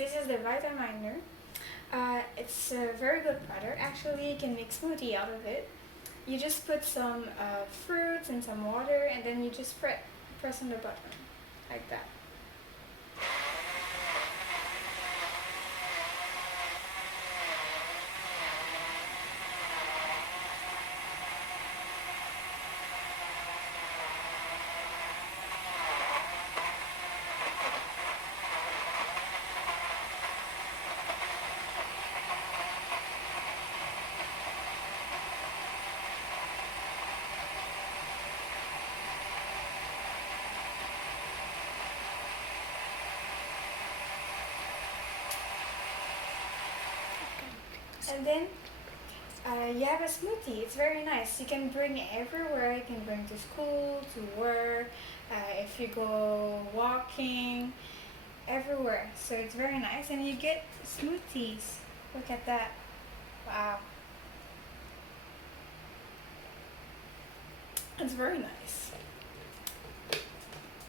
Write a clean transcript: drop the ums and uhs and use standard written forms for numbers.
This is the VITAMER. It's a very good product. Actually, you can make smoothie out of it. You just put some fruits and some water, and then you just press on the button like that. And then you have a smoothie. It's very nice. You can bring it everywhere. You can bring to school, to work, if you go walking, everywhere. So it's very nice. And you get smoothies. Look at that. Wow. It's very nice.